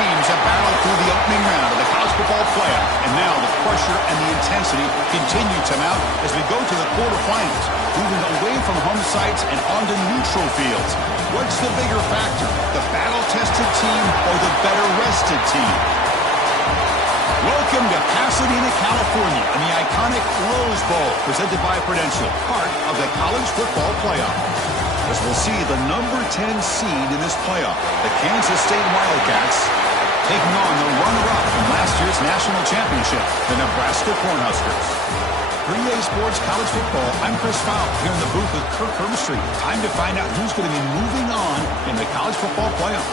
teams have battled through the opening round of the college football playoff, and now the pressure and the intensity continue to mount as we go to the quarterfinals, moving away from home sites and onto neutral fields. What's the bigger factor, the battle-tested team or the better-rested team? Welcome to Pasadena, California, in the iconic Rose Bowl, presented by Prudential, part of the college football playoff. As we'll see the number 10 seed in this playoff, the Kansas State Wildcats, taking on the runner-up from last year's national championship, the Nebraska Cornhuskers. 3A Sports College Football, I'm Chris Fowler, here in the booth with Kirk Herbstreit. Time to find out who's going to be moving on in the college football playoff.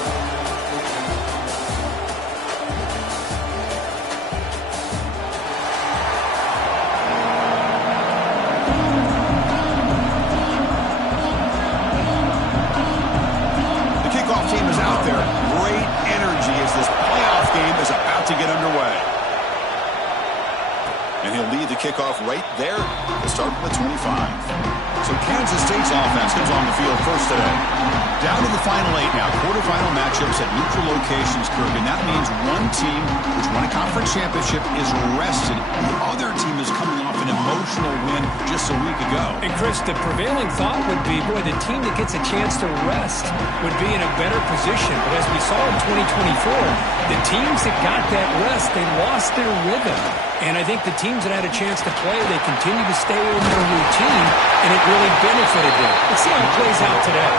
And he'll lead the kickoff right there to start the 25. So Kansas State's offense comes on the field first today. Down to the final 8 now. Quarterfinal matchups at neutral locations, Kirk. And that means one team which won a conference championship is rested. The other team is coming off an emotional win just a week ago. And Chris, the prevailing thought would be, boy, the team that gets a chance to rest would be in a better position. But as we saw in 2024, the teams that got that rest, they lost their rhythm. And I think the teams that had a chance to play, they continue to stay in their routine, and it really benefited them. Let's see how it plays out today.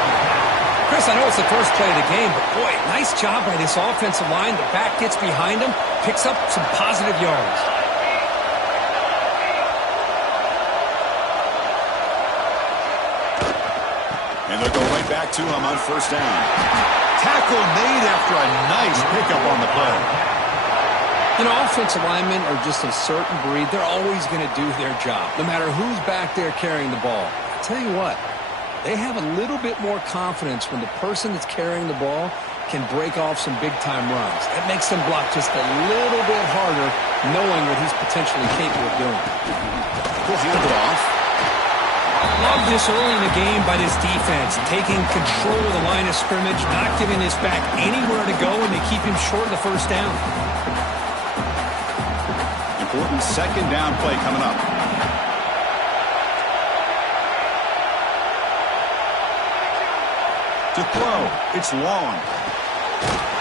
Chris, I know it's the first play of the game, but boy, nice job by this offensive line. The back gets behind them, picks up some positive yards. And they'll go right back to him on first down. Tackle made after a nice pickup on the play. You know, offensive linemen are just a certain breed. They're always going to do their job, no matter who's back there carrying the ball. I tell you what, they have a little bit more confidence when the person that's carrying the ball can break off some big-time runs. It makes them block just a little bit harder, knowing what he's potentially capable of doing. We'll hand it off. Love this early in the game by this defense, taking control of the line of scrimmage, not giving this back anywhere to go, and they keep him short of the first down. Important second down play coming up. To throw, it's long.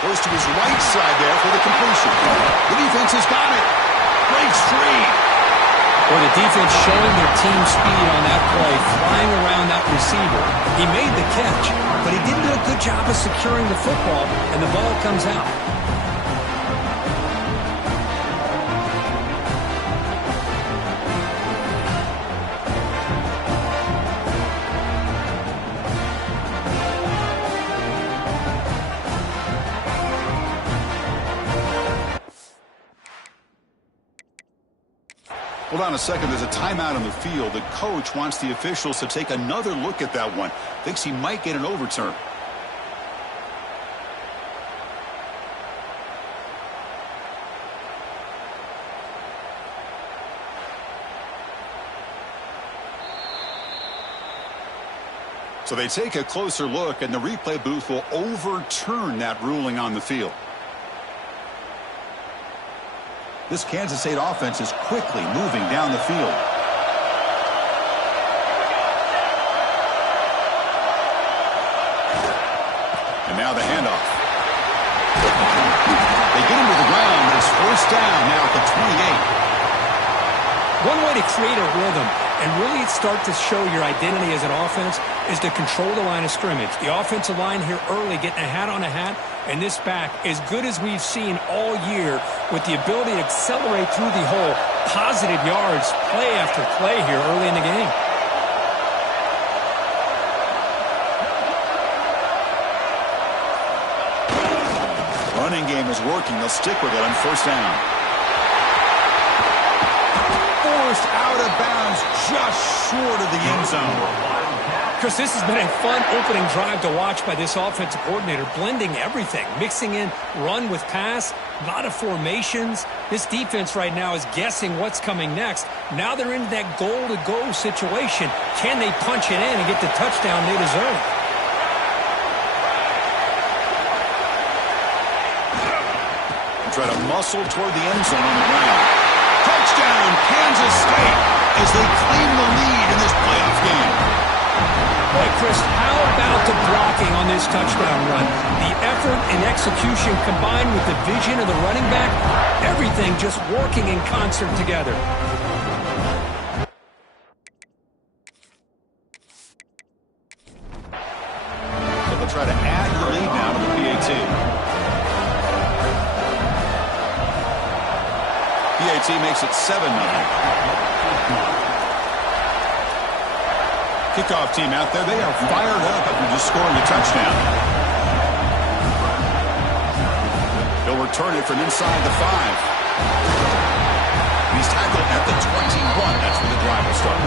Goes to his right side there for the completion. The defense has got it. Breaks free. Well, the defense showing their team speed on that play, flying around that receiver. He made the catch, but he didn't do a good job of securing the football, and the ball comes out. Hold on a second. There's a timeout on the field. The coach wants the officials to take another look at that one. Thinks he might get an overturn. So they take a closer look, and the replay booth will overturn that ruling on the field. This Kansas State offense is quickly moving down the field. And now the handoff. They get him to the ground, but it's first down now at the 28. One way to create a rhythm and really start to show your identity as an offense is to control the line of scrimmage. The offensive line here early getting a hat on a hat, and this back as good as we've seen all year with the ability to accelerate through the hole. Positive yards, play after play here early in the game. Running game is working. They'll stick with it on first down. Forced out of bounds just short of the end zone. Chris, this has been a fun opening drive to watch by this offensive coordinator, blending everything, mixing in run with pass, a lot of formations. This defense right now is guessing what's coming next. Now they're into that goal-to-go situation. Can they punch it in and get the touchdown they deserve? try to muscle toward the end zone on the ground. Touchdown, Kansas State, as they claim the lead in this playoff game. Boy, Chris, how about the blocking on this touchdown run? The effort and execution combined with the vision of the running back, everything just working in concert together. So they'll try to add the lead now to the PAT. PAT makes it 7-0. Kickoff team out there, they are fired up after just scoring a touchdown. He'll return it from inside the 5. He's tackled at the 21. That's where the drive will start.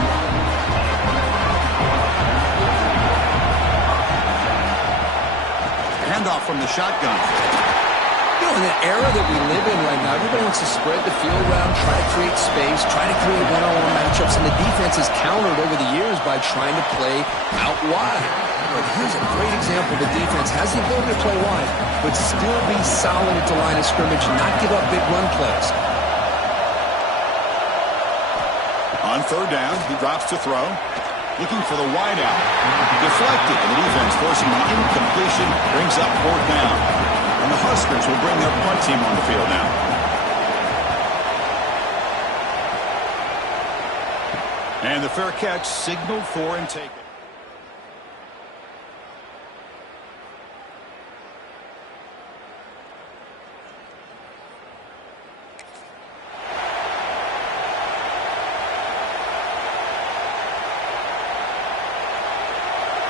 Handoff from the shotgun. You know, in the era that we live in right now, everybody wants to spread the field around, try to create space, try to create one-on-one matchups, and the defense has countered over the years by trying to play out wide. But here's a great example. The defense has the ability to play wide, but still be solid at the line of scrimmage and not give up big run plays. On third down, he drops to throw. Looking for the wide out. Deflected, and the defense forcing the incompletion, brings up fourth down. And the Huskers will bring their punt team on the field now. And the fair catch signaled for and taken.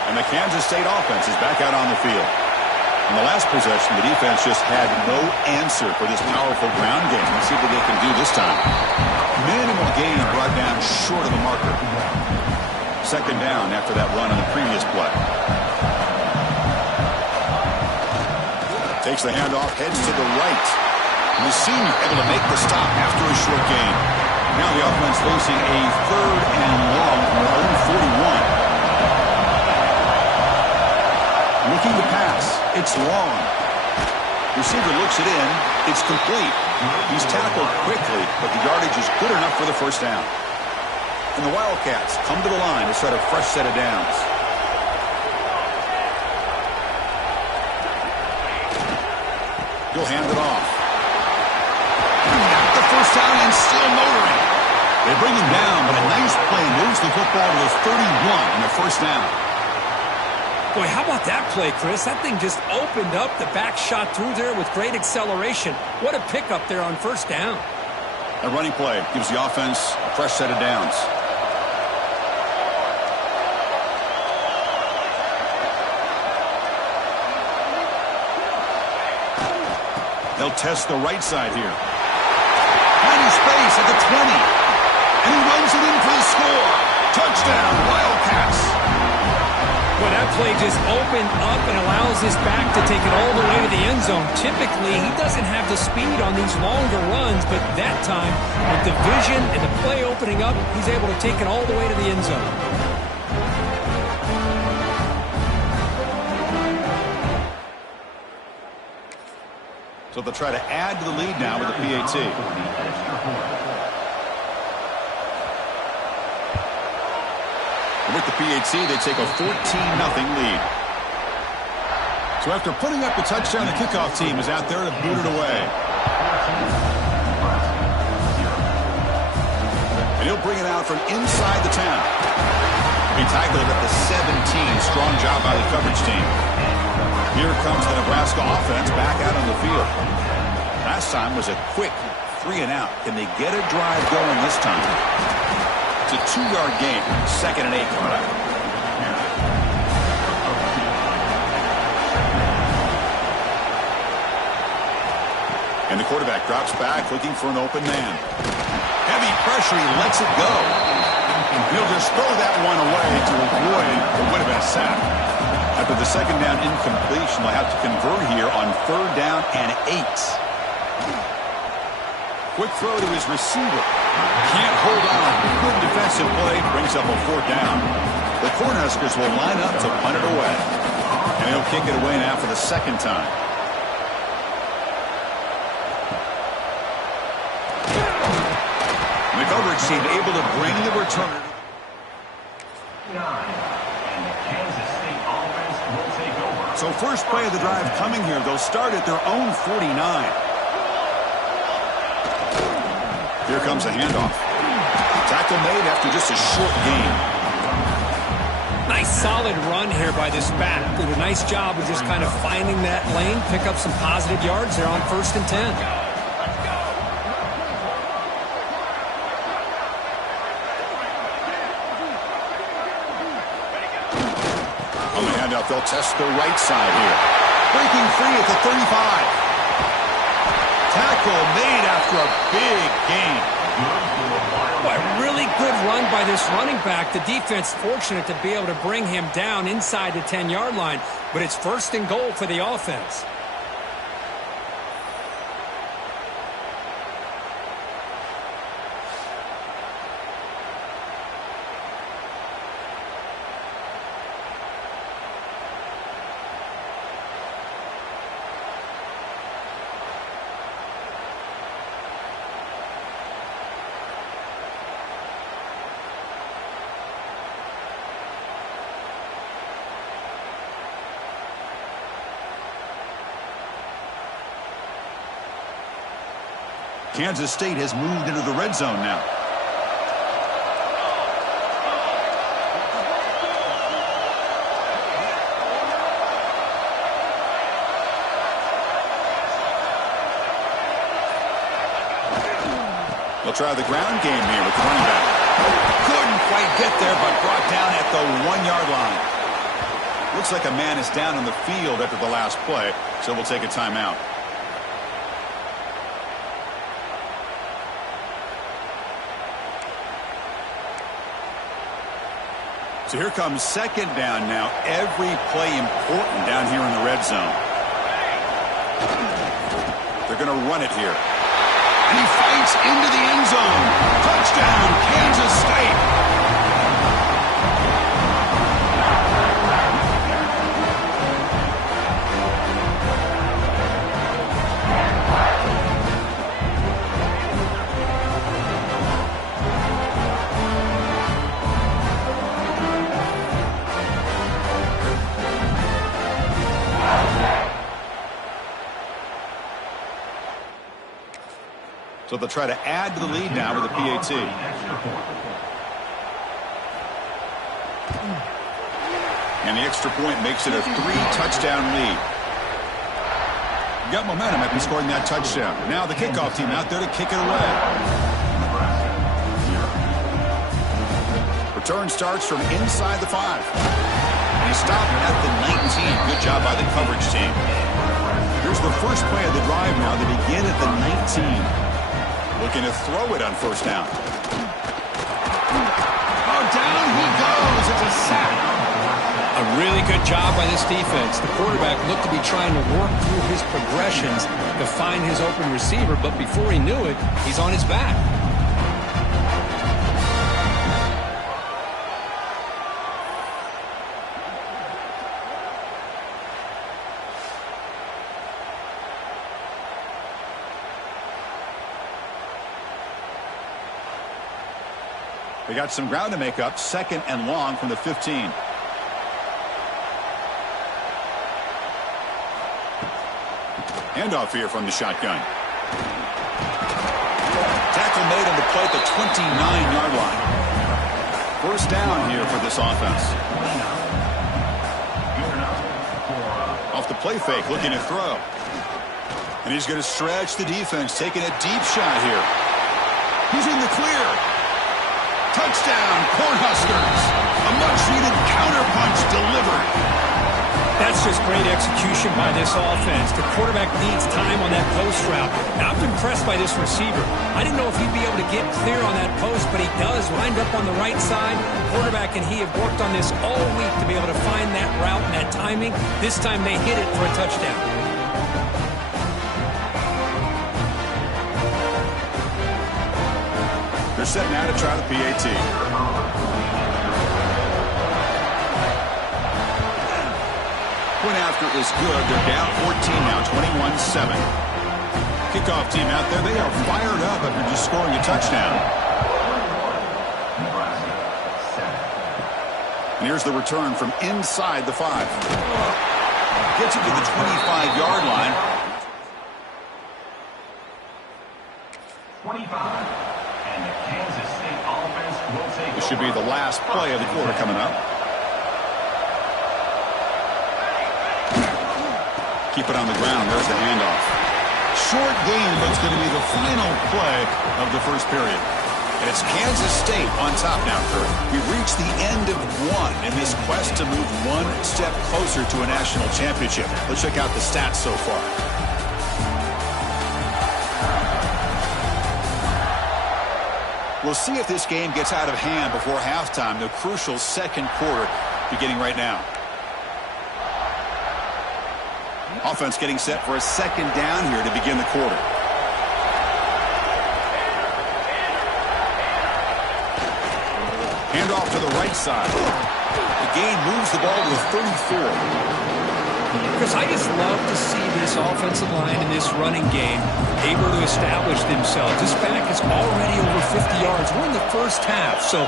And the Kansas State offense is back out on the field. In the last possession, the defense just had no answer for this powerful ground game. Let's see what they can do this time. Minimal gain brought down short of the marker. Second down after that run on the previous play. Takes the handoff, heads to the right. And the senior able to make the stop after a short gain. Now the offense facing a third and long from their own 41. Looking to pass. It's long. Receiver looks it in. It's complete. He's tackled quickly, but the yardage is good enough for the first down. And the Wildcats come to the line to set a fresh set of downs. He'll hand it off. Got the first down and still motoring. They bring him down, but a nice play moves the football to the 31 on the first down. Boy, how about that play, Chris? That thing just opened up. The back shot through there with great acceleration. What a pickup there on first down. A running play gives the offense a fresh set of downs. They'll test the right side here. Tiny space at the 20. And he runs it in for the score. Touchdown, Wildcats. Well, that play just opened up and allows this back to take it all the way to the end zone. Typically, he doesn't have the speed on these longer runs, but that time, with the vision and the play opening up, he's able to take it all the way to the end zone. So they'll try to add to the lead now with the PAT. With the PAT, they take a 14-0 lead. So after putting up the touchdown, the kickoff team is out there to boot it away. And he'll bring it out from inside the 10. He tackled at the 17. Strong job by the coverage team. Here comes the Nebraska offense back out on the field. Last time was a quick 3-and-out. Can they get a drive going this time? It's a 2-yard gain. 2nd and 8 coming up. And the quarterback drops back looking for an open man. Heavy pressure. He lets it go. He'll just throw that one away to avoid what would have been a sack. After the second down incompletion, they'll have to convert here on 3rd down and 8. Quick throw to his receiver. Can't hold on. Good defensive play. Brings up a 4th down. The Cornhuskers will line up to punt it away. And he'll kick it away now for the 2nd time. team able to bring the returner. And the Kansas State offense will take over. So first play of the drive coming here. They'll start at their own 49. Here comes a handoff. Tackle made after just a short gain. Nice solid run here by this back. Did a nice job of just kind of finding that lane, pick up some positive yards there on 1st and 10. On the handoff, they'll test the right side here. Breaking free at the 35. Tackle made after a big gain. Boy, really good run by this running back. The defense fortunate to be able to bring him down inside the 10-yard line, but it's 1st and goal for the offense. Kansas State has moved into the red zone now. They'll try the ground game here with the running back. Couldn't quite get there, but brought down at the 1-yard line. Looks like a man is down on the field after the last play, so we'll take a timeout. So here comes 2nd down now. Every play important down here in the red zone. They're going to run it here. And he fights into the end zone. Touchdown, Kansas State. So they'll try to add to the lead now with a PAT. And the extra point makes it a 3-touchdown lead. Got momentum after scoring that touchdown. Now the kickoff team out there to kick it away. Return starts from inside the 5. And he stopped at the 19. Good job by the coverage team. Here's the first play of the drive now. They begin at the 19. Looking to throw it on 1st down. Oh, down he goes. It's a sack. A really good job by this defense. The quarterback looked to be trying to work through his progressions to find his open receiver, but before he knew it, he's on his back. They got some ground to make up. 2nd and long from the 15. Handoff here from the shotgun. Tackle made on the play at the 29-yard line. 1st down here for this offense. Off the play fake, looking to throw. And he's going to stretch the defense, taking a deep shot here. He's in the clear. Touchdown, Cornhuskers. A much-needed counterpunch delivered. That's just great execution by this offense. The quarterback needs time on that post route. Now, I'm impressed by this receiver. I didn't know if he'd be able to get clear on that post, but he does. Lined up on the right side. Quarterback and he have worked on this all week to be able to find that route and that timing. This time they hit it for a touchdown. They're setting out to try the PAT. Point after is good. They're down 14 now, 21-7. Kickoff team out there, they are fired up after just scoring a touchdown. And here's the return from inside the 5. Gets it to the 25-yard line. 25. And the Kansas State offense will take This should be the last play of the quarter coming up. Keep it on the ground. There's the handoff. Short gain looks going to be the final play of the first period. And it's Kansas State on top now, Kurt. We've reached the end of one in this quest to move one step closer to a national championship. Let's check out the stats so far. We'll see if this game gets out of hand before halftime, the crucial second quarter beginning right now. Offense getting set for a second down here to begin the quarter. Handoff to the right side. The gain moves the ball to the 34. Chris, I just love to see this offensive line and this running game able to establish themselves. This back is already over 50 yards. We're in the first half, so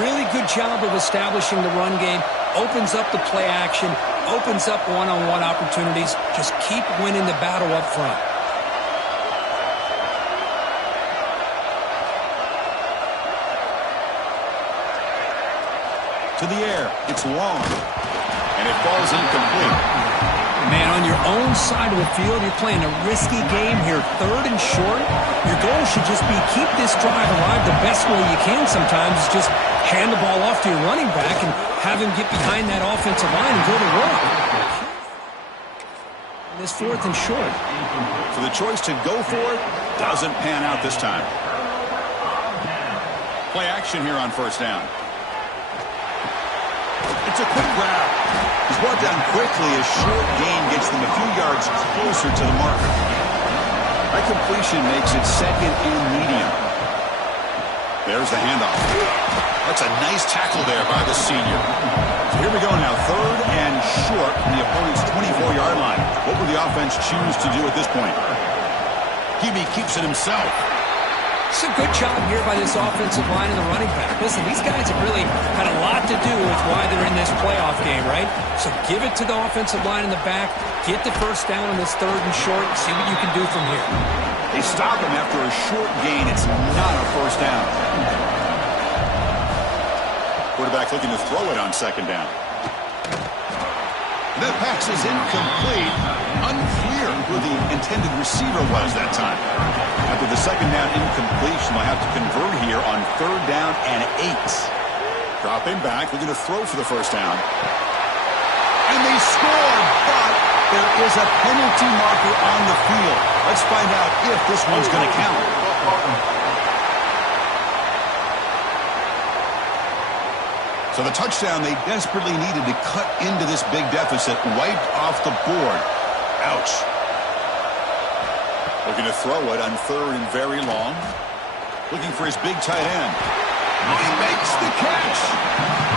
really good job of establishing the run game. Opens up the play action, opens up one-on-one opportunities. Just keep winning the battle up front. To the air. It's long. And it falls incomplete. Man, on your own side of the field, you're playing a risky game here. 3rd and short. Your goal should just be keep this drive alive the best way you can sometimes. Is just hand the ball off to your running back and have him get behind that offensive line and go to work. This 4th and short. So the choice to go for it doesn't pan out this time. Play action here on first down. It's a quick grab. He's brought down quickly. A short gain gets them a few yards closer to the marker. That completion makes it 2nd and medium. There's the handoff. That's a nice tackle there by the senior. So here we go now. 3rd and short from the opponent's 24-yard line. What will the offense choose to do at this point? Hebe keeps it himself. It's a good job here by this offensive line and the running back. Listen, these guys have really had a lot to do with why they're in this playoff game, right? So give it to the offensive line in the back. Get the first down on this 3rd and short. See what you can do from here. They stop him after a short gain. It's not a first down. Quarterback looking to throw it on 2nd down. That pass is incomplete. Unclear who the intended receiver was that time. After the 2nd down incompletion, they'll have to convert here on 3rd down and 8. Dropping back, looking to throw for the first down. And they score, but there is a penalty marker on the field. Let's find out if this one's going to count. So the touchdown they desperately needed to cut into this big deficit wiped off the board. Ouch. Looking to throw it on 3rd and very long. Looking for his big tight end. He makes the catch.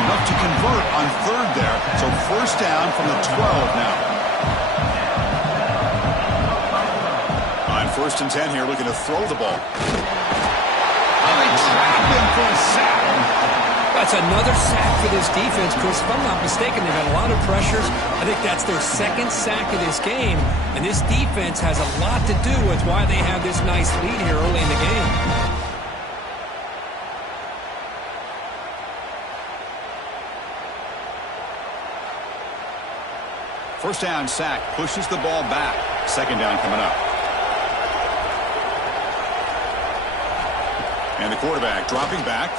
Enough to convert on 3rd there. So first down from the 12 now. On 1st and 10 here, looking to throw the ball. Oh, they trap him for a sack. That's another sack for this defense, Chris. If I'm not mistaken, they've had a lot of pressures. I think that's their 2nd sack of this game. And this defense has a lot to do with why they have this nice lead here early in the game. First down sack pushes the ball back. 2nd down coming up. And the quarterback dropping back.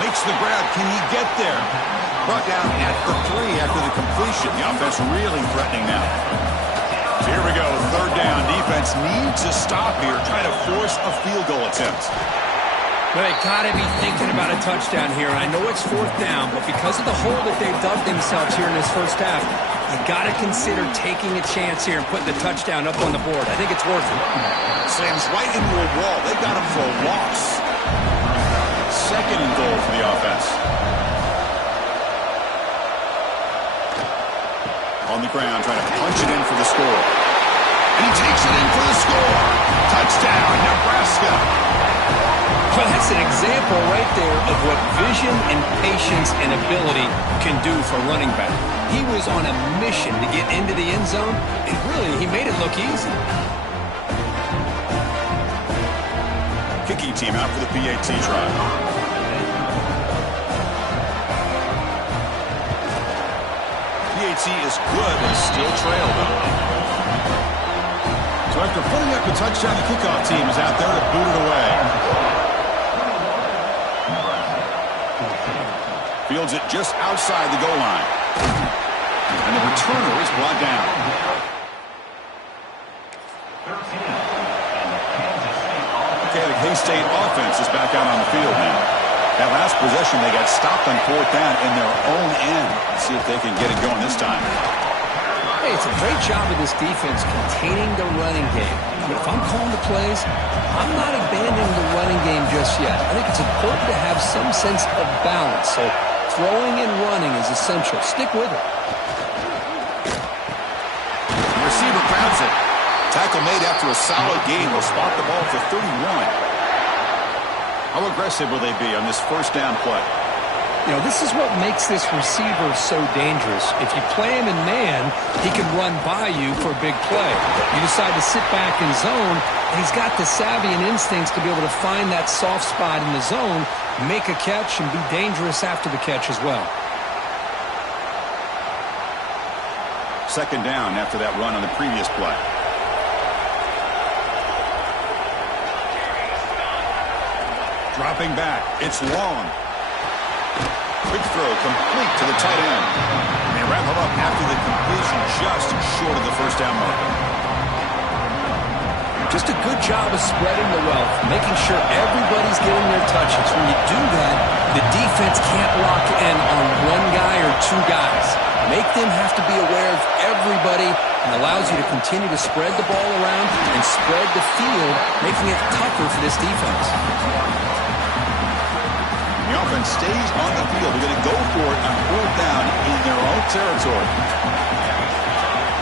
Makes the grab. Can he get there? Brought down at the 3 after the completion. The offense really threatening now. So here we go. 3rd down. Defense needs a stop here. Trying to force a field goal attempt. But they got to be thinking about a touchdown here. I know it's 4th down, but because of the hole that they've dug themselves here in this first half, you got to consider taking a chance here and putting the touchdown up on the board. I think it's worth it. Slams right into a wall. They got him for a loss. 2nd and goal for the offense. On the ground, trying to punch it in for the score. And he takes it in for the score. Touchdown, Nebraska. Well, That's an example right there of what vision and patience and ability can do for a running back. He was on a mission to get into the end zone, and really, he made it look easy. Kicking team out for the PAT drive. PAT is good, but is still trailed though. So after putting up a touchdown, the kickoff team is out there to boot it away. Fields it just outside the goal line. And the returner is brought down. 13. And the Kansas State Okay, the K-State offense is back out on the field now. That last possession, they got stopped on 4th down in their own end. Let's see if they can get it going this time. Hey, it's a great job of this defense containing the running game. But if I'm calling the plays, I'm not abandoning the running game just yet. I think it's important to have some sense of balance. So throwing and running is essential. Stick with it. The receiver grabs it. Tackle made after a solid gain. Will spot the ball for 31. How aggressive will they be on this first down play? You know, this is what makes this receiver so dangerous. If you play him in man, he can run by you for a big play. You decide to sit back in zone, and he's got the savvy and instincts to be able to find that soft spot in the zone, make a catch, and be dangerous after the catch as well. Second down after that run on the previous play. Dropping back. It's long. Quick throw complete to the tight end. And they wrap him up after the completion just short of the first down marker. Just a good job of spreading the wealth, making sure everybody's getting their touches. When you do that, the defense can't lock in on one guy or two guys. Make them have to be aware of everybody and allows you to continue to spread the ball around and spread the field, making it tougher for this defense. The offense stays on the field. They're going to go for it on 4th down in their own territory.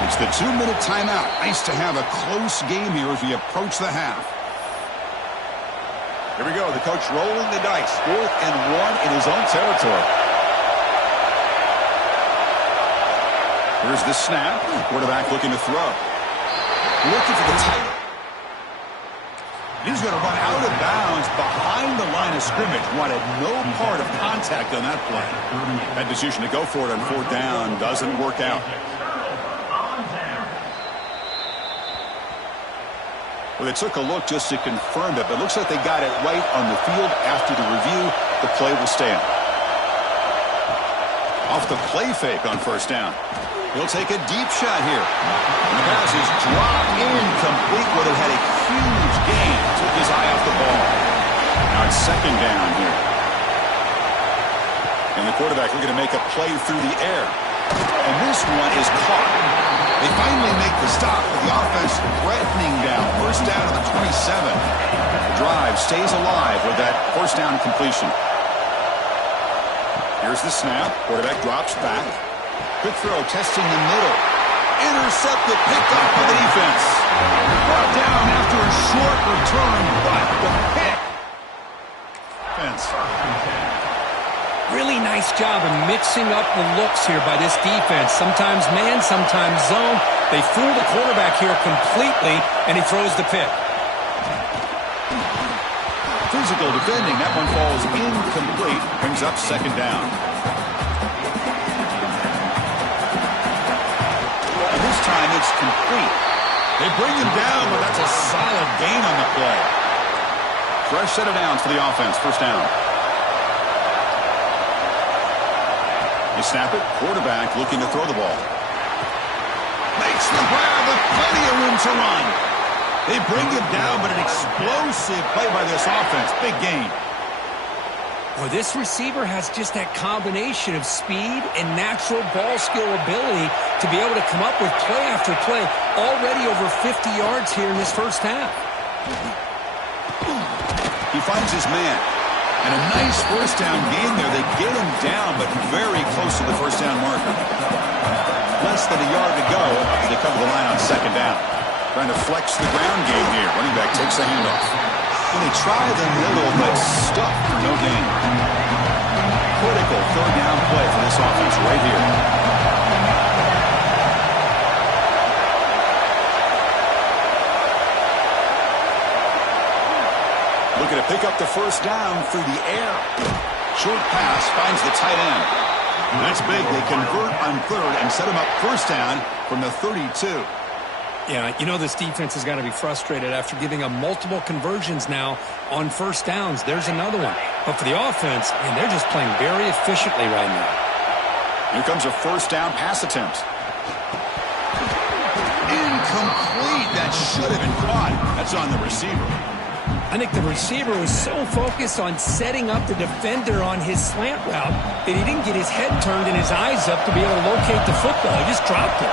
It's the 2-minute timeout. Nice to have a close game here as we approach the half. Here we go. The coach rolling the dice. 4th and 1 in his own territory. Here's the snap. Quarterback looking to throw. Looking for the tight. He's going to run out of bounds behind the line of scrimmage. Wanted no part of contact on that play. That decision to go for it on 4th down doesn't work out. Well, they took a look just to confirm it, but it looks like they got it right on the field. After the review, the play will stand. Off the play fake on 1st down. He'll take a deep shot here. And the pass is dropped incomplete. Would have had a huge gain. Took his eye off the ball. Now it's 2nd down here. And the quarterback looking to make a play through the air. And this one is caught. They finally make the stop, but the offense threatening down. 1st down to the 27. The drive stays alive with that 1st down completion. Here's the snap. Quarterback drops back. Quick throw, testing the middle. Intercepted, picked off by the defense. Brought down after a short return, but the pick. Defense. Really nice job of mixing up the looks here by this defense. Sometimes man, sometimes zone. They fool the quarterback here completely, and he throws the pick. Physical defending. That one falls incomplete. Brings up 2nd down. And this time it's complete. They bring him down, but that's a solid gain on the play. Fresh set of downs for the offense. 1st down. They snap it. Quarterback looking to throw the ball. Makes the grab with plenty of room to run. They bring him down, but an explosive play by this offense. Big gain. Well, this receiver has just that combination of speed and natural ball skill ability to be able to come up with play after play. Already over 50 yards here in this 1st half. He finds his man. And a nice 1st down gain there. They get him down, but very close to the 1st down marker. Less than a yard to go as they cover the line on 2nd down. Trying to flex the ground game here. Running back takes the handoff. When they try the middle, but stuck for no gain. Critical third down play for this offense right here. Looking to pick up the first down through the air. Short pass finds the tight end. That's big. They convert on third and set him up first down from the 32. Yeah, you know this defense has got to be frustrated after giving up multiple conversions now on first downs. There's another one. But for the offense, man, they're just playing very efficiently right now. Here comes a first down pass attempt. Incomplete. That should have been caught. That's on the receiver. I think the receiver was so focused on setting up the defender on his slant route that he didn't get his head turned and his eyes up to be able to locate the football. He just dropped it.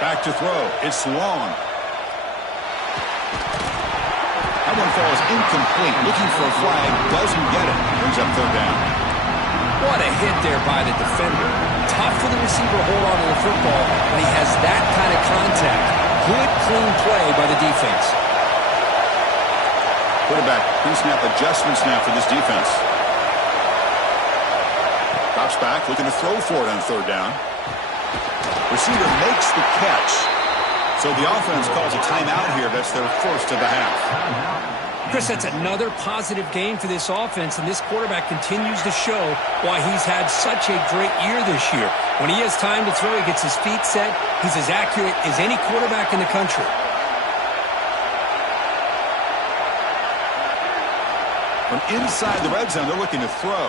Back to throw. It's long. That one falls incomplete. Looking for a flag. Doesn't get it. Brings up third down. What a hit there by the defender. Tough for the receiver to hold on to the football when he has that kind of contact. Good, clean play by the defense. Quarterback pre-snap adjustments now for this defense. Drops back. Looking to throw for it on third down. Receiver makes the catch. So the offense calls a timeout here. That's their first of the half. Chris, that's another positive game for this offense, and this quarterback continues to show why he's had such a great year this year. When he has time to throw, he gets his feet set. He's as accurate as any quarterback in the country. From inside the red zone, they're looking to throw.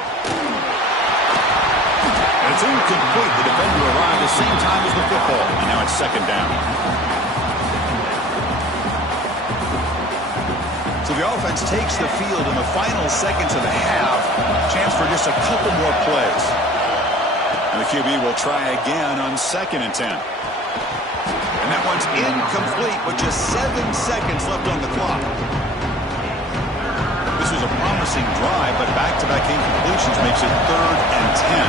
And it's incomplete. The defender arrived at the same time as the football. And now it's second down. So the offense takes the field in the final seconds of the half. Chance for just a couple more plays. And the QB will try again on 2nd and 10. And that one's incomplete with just 7 seconds left on the clock. This was a promising drive, but back-to-back incompletions makes it 3rd and 10.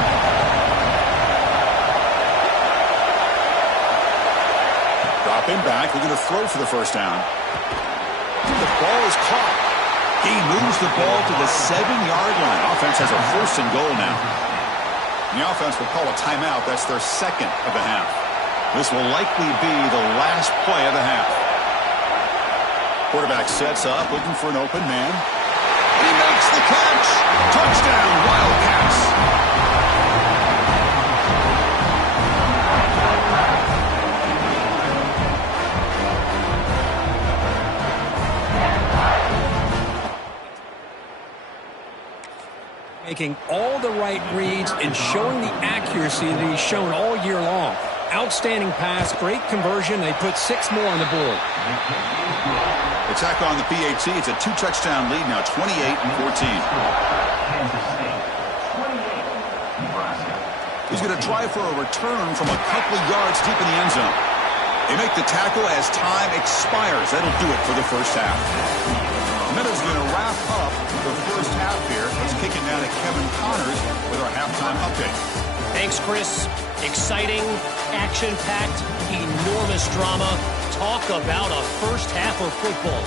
Dropping back, looking to throw for the first down. The ball is caught. He moves the ball to the 7-yard line. Offense has a 1st and goal now. And the offense will call a timeout. That's their second of the half. This will likely be the last play of the half. Quarterback sets up, looking for an open man. He makes the catch. Touchdown, Wildcats. Making all the right reads and showing the accuracy that he's shown all year long. Outstanding pass, great conversion. They put 6 more on the board. The tackle on the PAT. It's a 2-touchdown lead now, 28-14. He's going to try for a return from a couple of yards deep in the end zone. They make the tackle as time expires. That'll do it for the first half. And that is going to wrap up the first half here. Let's kick it down to Kevin Connors with our halftime update. Thanks, Chris. Exciting, action-packed, enormous drama. Talk about a first half of football.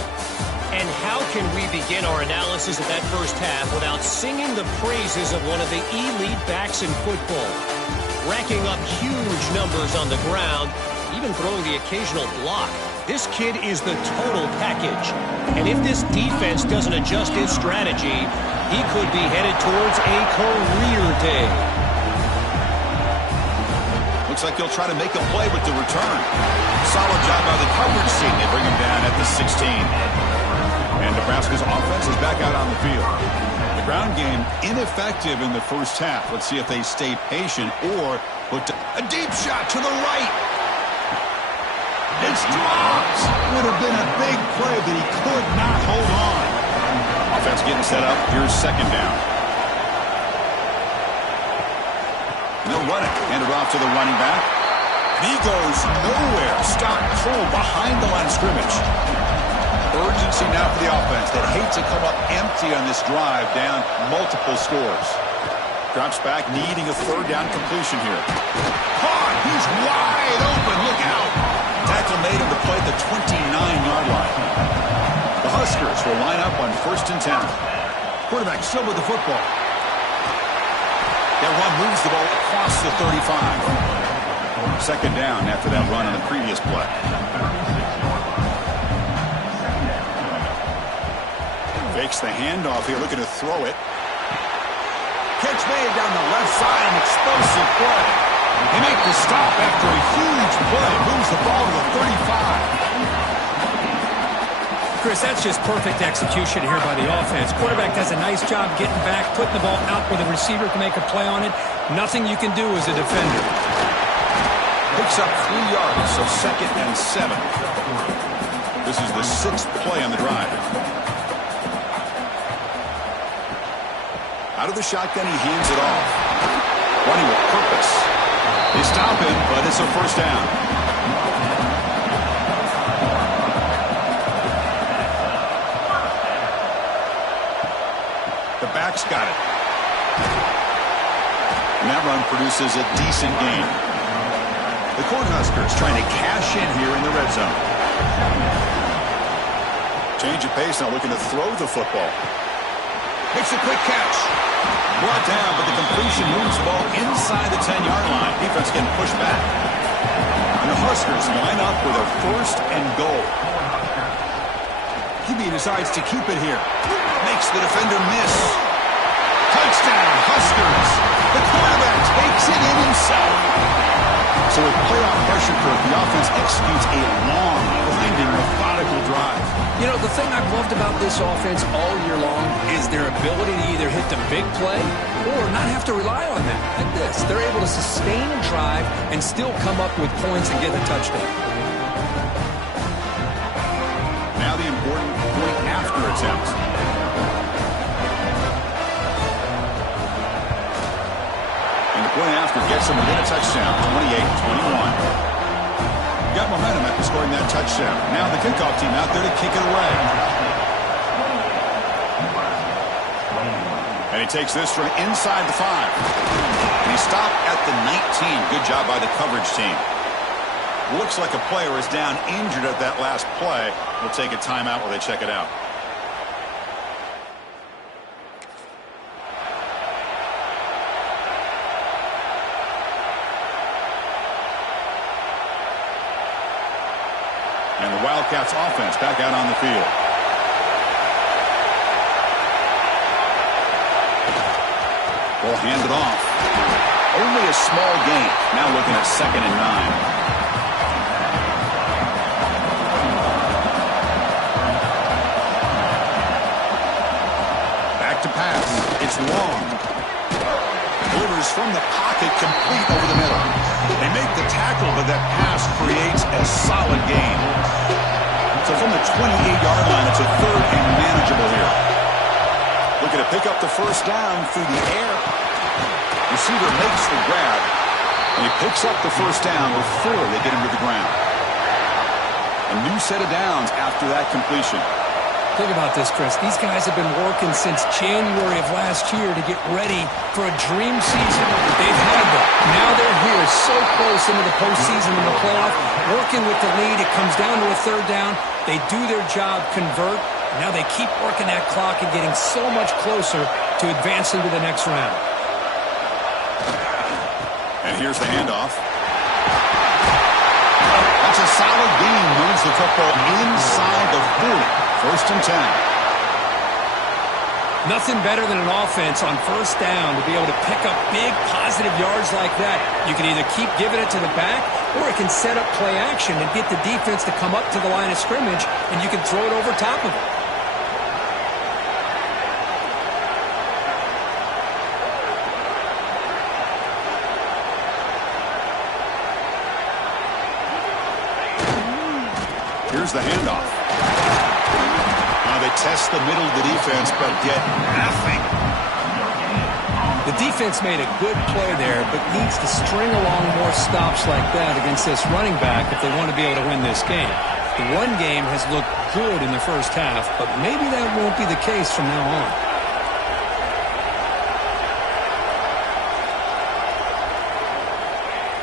And how can we begin our analysis of that first half without singing the praises of one of the elite backs in football? Racking up huge numbers on the ground, even throwing the occasional block. This kid is the total package. And if this defense doesn't adjust its strategy, he could be headed towards a career day. Looks like he'll try to make a play with the return. Solid job by the coverage team. They bring him down at the 16. And Nebraska's offense is back out on the field. The ground game ineffective in the first half. Let's see if they stay patient or put a deep shot to the right. It's dropped. Would have been a big play, but he could not hold on. Offense getting set up. Here's second down. And they'll run it. Hand it off to the running back. And he goes nowhere. Stopped cold behind the line of scrimmage. urgency now for the offense that hate to come up empty on this drive, down multiple scores. Drops back, needing a third down completion here. Caught! He's wide open. Look out! Tackle made him to play at the 29-yard line. The Huskers will line up on 1st and 10. Quarterback still with the football. That run moves the ball across the 35. 2nd down after that run on the previous play. Fakes the handoff here, looking to throw it. Catch made down the left side, an explosive play. They make the stop after a huge play. Moves the ball to the 35. Chris, that's just perfect execution here by the offense. Quarterback does a nice job getting back, putting the ball out where the receiver can make a play on it. Nothing you can do as a defender. Picks up 3 yards, so 2nd and 7. This is the 6th play on the drive. Out of the shotgun, he hands it off. Running with purpose. They stop him, but it's a 1st down. The back's got it. And that run produces a decent gain. The Cornhuskers trying to cash in here in the red zone. Change of pace now, looking to throw the football. Makes a quick catch. Brought down, but the completion moves the ball inside the 10-yard line. Defense getting pushed back. And the Huskers line up with a 1st and goal. QB decides to keep it here. Makes the defender miss. Touchdown, Huskers. The quarterback takes it in himself. So with playoff pressure curve, the offense executes a long, grinding, methodical drive. You know, the thing I've loved about this offense all year long is their ability to either hit the big play or not have to rely on that. Like this. They're able to sustain a drive and still come up with points and get a touchdown. Now the important point after attempt. And the point after gets them within a touchdown, 28-21. Got momentum after scoring that touchdown. Now the kickoff team out there to kick it away. And he takes this from inside the 5. And he stopped at the 19. Good job by the coverage team. Looks like a player is down injured at that last play. We'll take a timeout while they check it out. And the Wildcats offense back out on the field. Ball handed off. Only a small gain. Now looking at 2nd and 9. Back to pass. It's long. Delivers from the pocket, complete over the middle. They make the tackle, but that pass creates a solid gain. So from the 28-yard line, it's a 3rd and manageable here. Looking to pick up the 1st down through the air. Receiver makes the grab, and he picks up the 1st down before they get him to the ground. A new set of downs after that completion. Think about this, Chris. These guys have been working since January of last year to get ready for a dream season. They've had that. Now they're here so close into the postseason and the playoff, working with the lead. It comes down to a 3rd down. They do their job, convert. Now they keep working that clock and getting so much closer to advancing to the next round. And here's the handoff. That's a solid gain. Moves the football inside the 40. 1st and 10. Nothing better than an offense on 1st down to be able to pick up big positive yards like that. You can either keep giving it to the back, or it can set up play action and get the defense to come up to the line of scrimmage, and you can throw it over top of it. Here's the handoff. Now they test the middle of the defense, but get nothing. The defense made a good play there, but needs to string along more stops like that against this running back if they want to be able to win this game. The run game has looked good in the first half, but maybe that won't be the case from now on.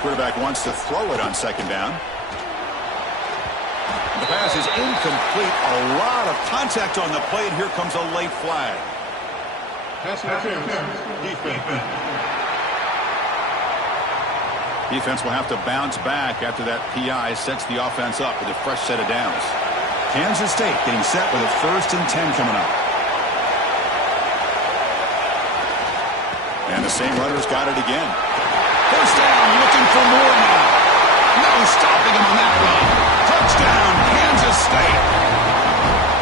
Quarterback wants to throw it on second down. The pass is incomplete. A lot of contact on the play, and here comes a late flag. Defense will have to bounce back after that PI sets the offense up with a fresh set of downs. Kansas State getting set with a 1st and 10 coming up. And the same runner's got it again. First down, looking for more now. No stopping him on that run. Touchdown, Kansas State.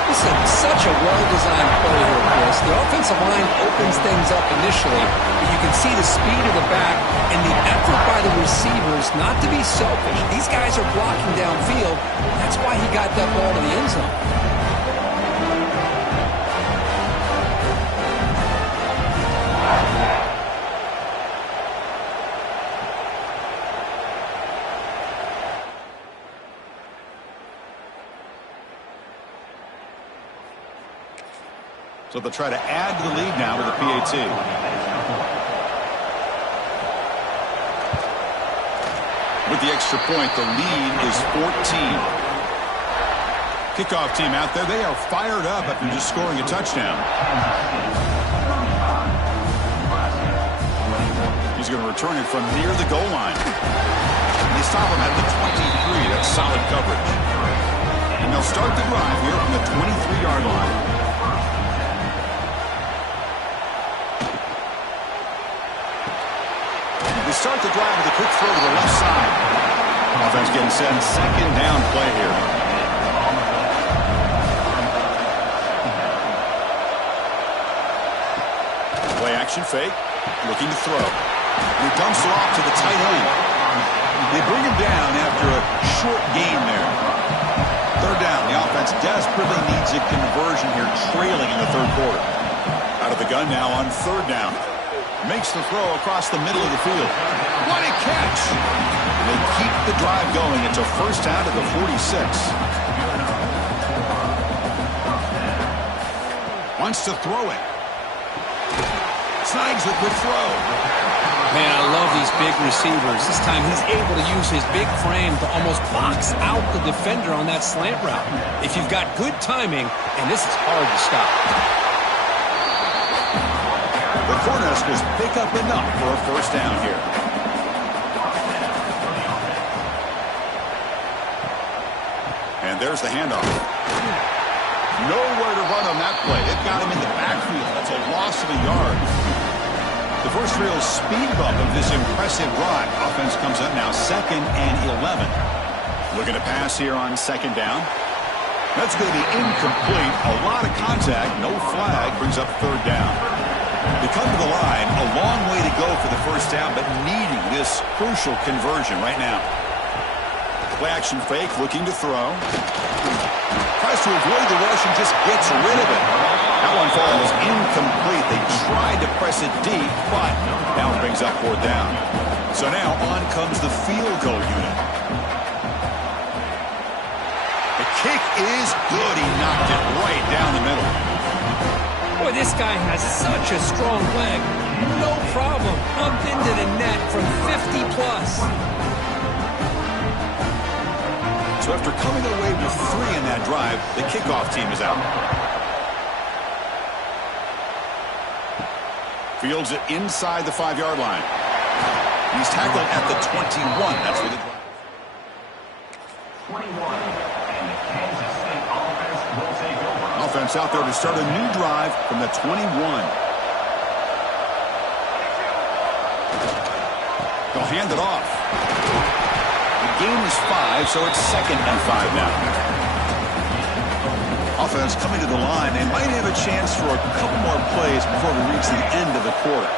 This is such a well-designed play here, Chris. The offensive line opens things up initially, but you can see the speed of the back and the effort by the receivers not to be selfish. These guys are blocking downfield. That's why he got that ball to the end zone. So they'll try to add to the lead now with a PAT. With the extra point, the lead is 14. Kickoff team out there, they are fired up after just scoring a touchdown. He's going to return it from near the goal line. And they stop him at the 23. That's solid coverage. And they'll start the drive here from the 23-yard line. They start the drive with a quick throw to the left side. Offense getting set. Second down play here. Play action fake. Looking to throw. And he dumps it off to the tight end. They bring him down after a short gain there. Third down. The offense desperately needs a conversion here, trailing in the third quarter. Out of the gun now on third down. Makes the throw across the middle of the field. What a catch! And they keep the drive going. It's a first down at the 46. Wants to throw it. Snags the quick throw. Man, I love these big receivers. This time he's able to use his big frame to almost box out the defender on that slant route. If you've got good timing, and this is hard to stop. The Cornhuskers pick up enough for a first down here. And there's the handoff. Nowhere to run on that play. It got him in the backfield. That's a loss of a yard. The first real speed bump of this impressive drive. Offense comes up now 2nd and 11. Looking to pass here on second down. That's going to be incomplete. A lot of contact. No flag. Brings up third down. They come to the line, a long way to go for the first down, but needing this crucial conversion right now. Play action fake, looking to throw. Tries to avoid the rush and just gets rid of it. That one falls incomplete. They tried to press it deep, but now it brings up fourth down. So now on comes the field goal unit. The kick is good. He knocked it right down the middle. Boy, this guy has such a strong leg. No problem. Up into the net from 50 plus. So after coming away with 3 in that drive, the kickoff team is out. Fields it inside the 5-yard line. He's tackled at the 21. That's where the drive. 21. And the Kansas State offense will take over. Offense out there to start a new drive from the 21. They'll hand it off. The gain is 5, so it's 2nd and 5 now. Offense coming to the line. They might have a chance for a couple more plays before we reach the end of the quarter.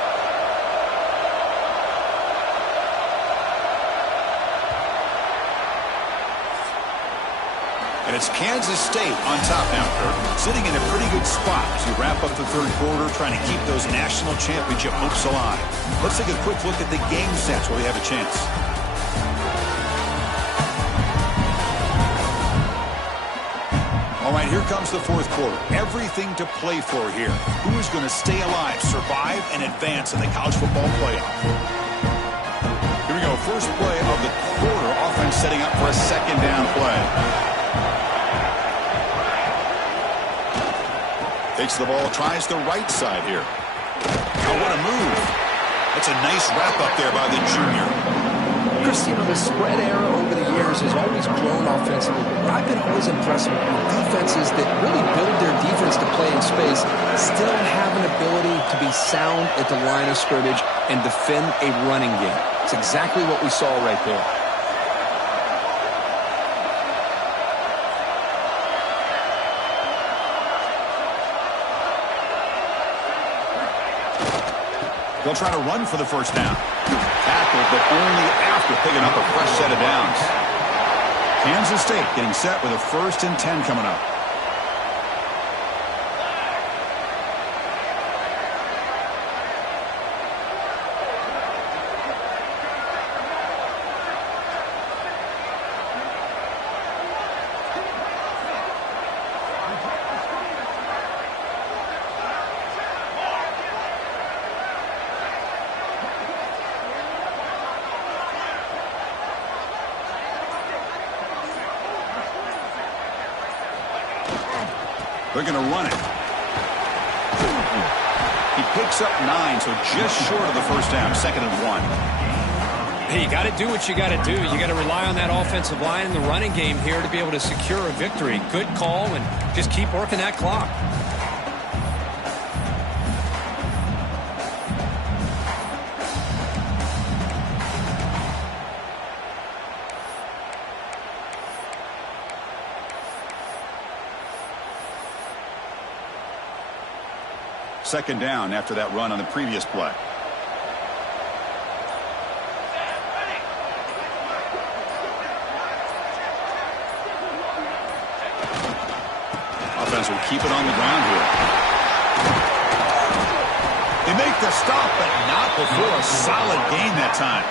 And it's Kansas State on top now, Kirk, sitting in a pretty good spot as we wrap up the third quarter, trying to keep those national championship hopes alive. Let's take a quick look at the game sets where we have a chance. All right, here comes the fourth quarter. Everything to play for here. Who is going to stay alive, survive, and advance in the college football playoff? Here we go. First play of the quarter. Offense setting up for a second down play. Takes the ball, tries the right side here. Oh, what a move. That's a nice wrap up there by the junior. Chris, you know, the spread era over the years has always grown offensively. But I've been always impressed with defenses that really build their defense to play in space, still have an ability to be sound at the line of scrimmage and defend a running game. It's exactly what we saw right there. They'll try to run for the first down. Tackled, but only after picking up a fresh set of downs. Kansas State getting set with a 1st and 10 coming up. They're going to run it. He picks up 9, so just short of the first down, 2nd and 1. Hey, you got to do what you got to do. You got to rely on that offensive line in the running game here to be able to secure a victory. Good call, and just keep working that clock. Second down after that run on the previous play. Offense will keep it on the ground here. They make the stop, but not before a solid gain that time.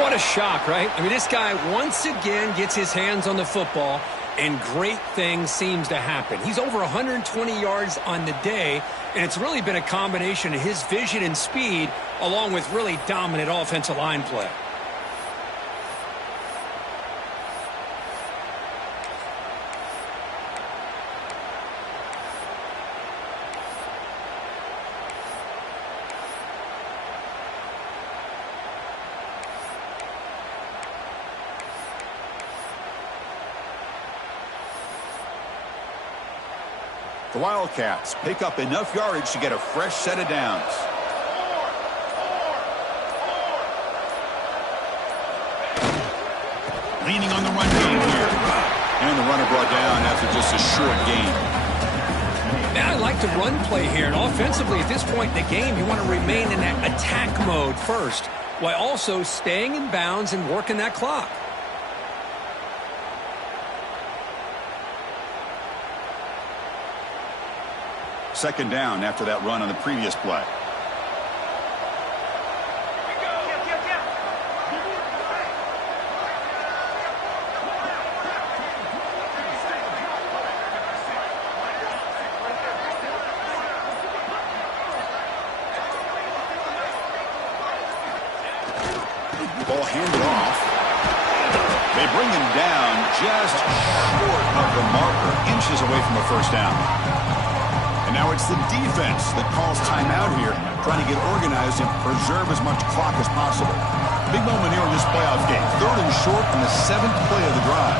What a shock, right? I mean, this guy once again gets his hands on the football, and great things seems to happen. He's over 120 yards on the day, and it's really been a combination of his vision and speed along with really dominant offensive line play. The Wildcats pick up enough yardage to get a fresh set of downs. Leaning on the run game here. And the runner brought down after just a short gain. Now I like the run play here, and offensively at this point in the game, you want to remain in that attack mode first, while also staying in bounds and working that clock. Second down after that run on the previous play. Ball handed off. They bring him down just short of the marker, inches away from a first down. And now it's the defense that calls timeout here, trying to get organized and preserve as much clock as possible. Big moment here in this playoff game. 3rd and short on the 7th play of the drive.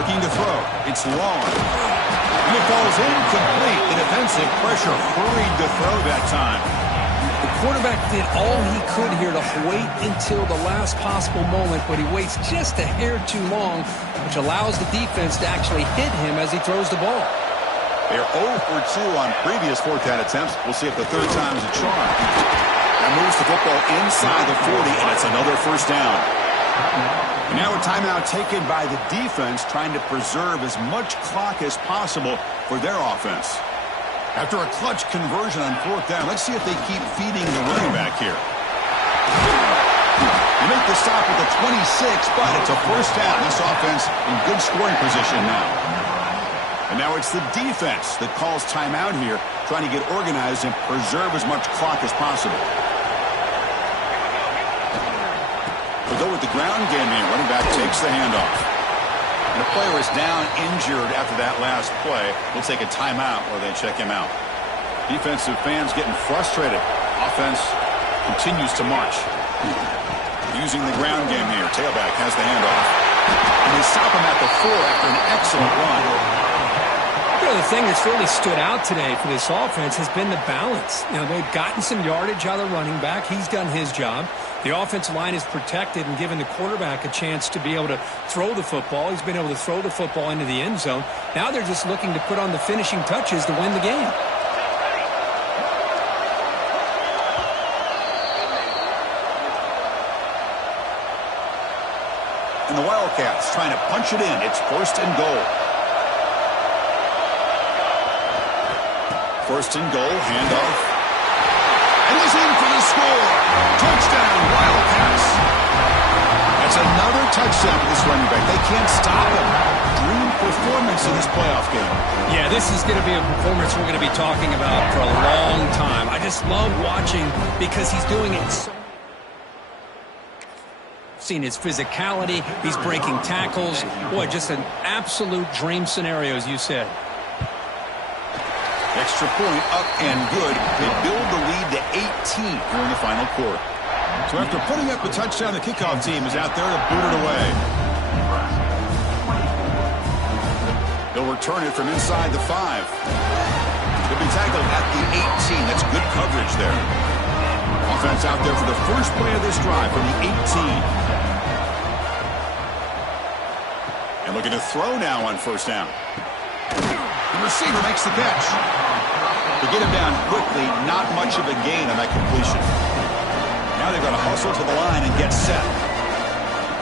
Looking to throw. It's long. And it falls incomplete. The defensive pressure hurried to throw that time. The quarterback did all he could here to wait until the last possible moment, but he waits just a hair too long, which allows the defense to actually hit him as he throws the ball. They're 0 for 2 on previous 4th down attempts. We'll see if the 3rd time is a charm. That moves the football inside the 40, and it's another first down. And now a timeout taken by the defense, trying to preserve as much clock as possible for their offense. After a clutch conversion on 4th down, let's see if they keep feeding the running back here. They make the stop at the 26, but it's a first down. This offense in good scoring position now. And now it's the defense that calls timeout here, trying to get organized and preserve as much clock as possible. We'll go with the ground game here. Running back takes the handoff. And the player is down injured after that last play. We'll take a timeout while they check him out. Defensive fans getting frustrated. Offense continues to march. Using the ground game here. Tailback has the handoff. And they stop him at the 4 after an excellent run. You know, the thing that's really stood out today for this offense has been the balance. You know, they've gotten some yardage out of the running back. He's done his job. The offensive line is protected and given the quarterback a chance to be able to throw the football. He's been able to throw the football into the end zone. Now they're just looking to put on the finishing touches to win the game. And the Wildcats trying to punch it in. It's first and goal. First and goal, handoff. And he's in for the score. Touchdown, Wildcats. That's another touchdown for this running back. They can't stop him. Dream performance in this playoff game. Yeah, this is going to be a performance we're going to be talking about for a long time. I just love watching because he's doing it so. Seen his physicality. He's breaking tackles. Boy, just an absolute dream scenario, as you said. Extra point up and good. They build the lead to 18 here in the final quarter. So after putting up a touchdown, the kickoff team is out there to boot it away. They'll return it from inside the 5. They'll be tackled at the 18. That's good coverage there. Offense out there for the first play of this drive from the 18. And looking to throw now on first down. The receiver makes the catch. They get him down quickly, not much of a gain on that completion. Now they've got to hustle to the line and get set.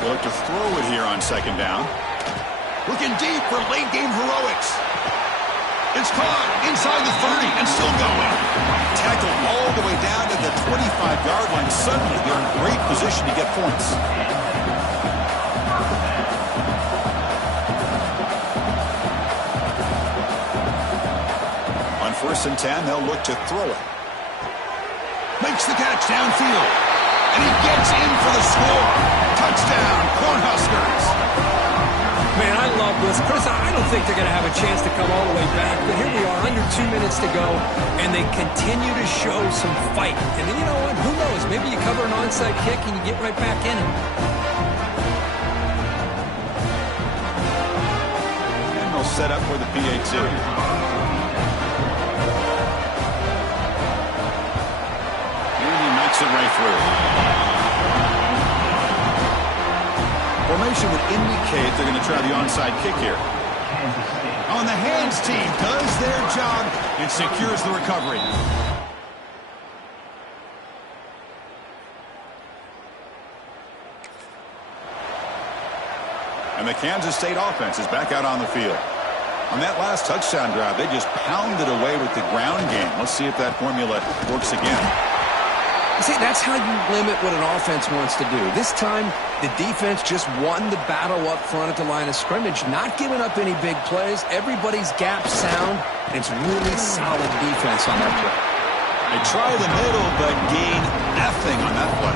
They look to throw it here on second down. Looking deep for late game heroics. It's caught inside the 30 and still going. Tackled all the way down to the 25-yard line. Suddenly they're in great position to get points. First and 10, they'll look to throw it. Makes the catch downfield. And he gets in for the score. Touchdown, Cornhuskers. Man, I love this. Chris, I don't think they're going to have a chance to come all the way back. But here we are, under 2 minutes to go, and they continue to show some fight. And then, you know what? Who knows? Maybe you cover an onside kick and you get right back in it. And they'll set up for the PAT. It right through. Formation would indicate they're going to try the onside kick here. On the hands team does their job and secures the recovery. And the Kansas State offense is back out on the field. On that last touchdown drive, they just pounded away with the ground game. Let's see if that formula works again. See, that's how you limit what an offense wants to do. This time, the defense just won the battle up front at the line of scrimmage, not giving up any big plays. Everybody's gap sound, and it's really solid defense on that play. They try the middle, but gain nothing on that play.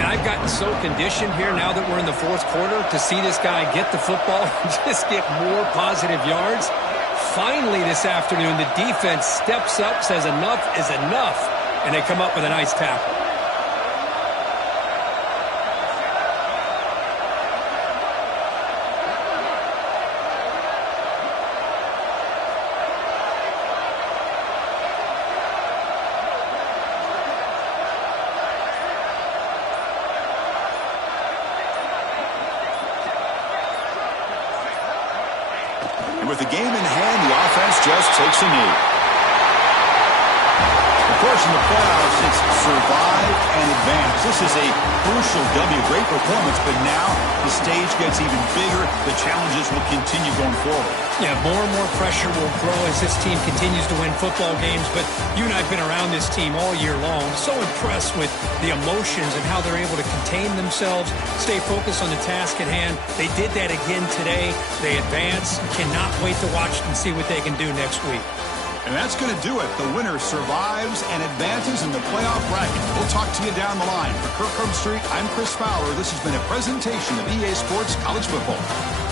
Man, I've gotten so conditioned here now that we're in the fourth quarter to see this guy get the football and just get more positive yards. Finally this afternoon, the defense steps up, says enough is enough. And they come up with a nice tackle. And with the game in hand, the offense just takes a knee. Of course, stretch in the playoffs, it's survive and advance. This is a crucial W. Great performance, but now the stage gets even bigger. The challenges will continue going forward. Yeah, more and more pressure will grow as this team continues to win football games, but you and I have been around this team all year long. So impressed with the emotions and how they're able to contain themselves, stay focused on the task at hand. They did that again today. They advance. Cannot wait to watch and see what they can do next week. And that's going to do it. The winner survives and advances in the playoff bracket. We'll talk to you down the line. For Kirk Street, I'm Chris Fowler. This has been a presentation of EA Sports College Football.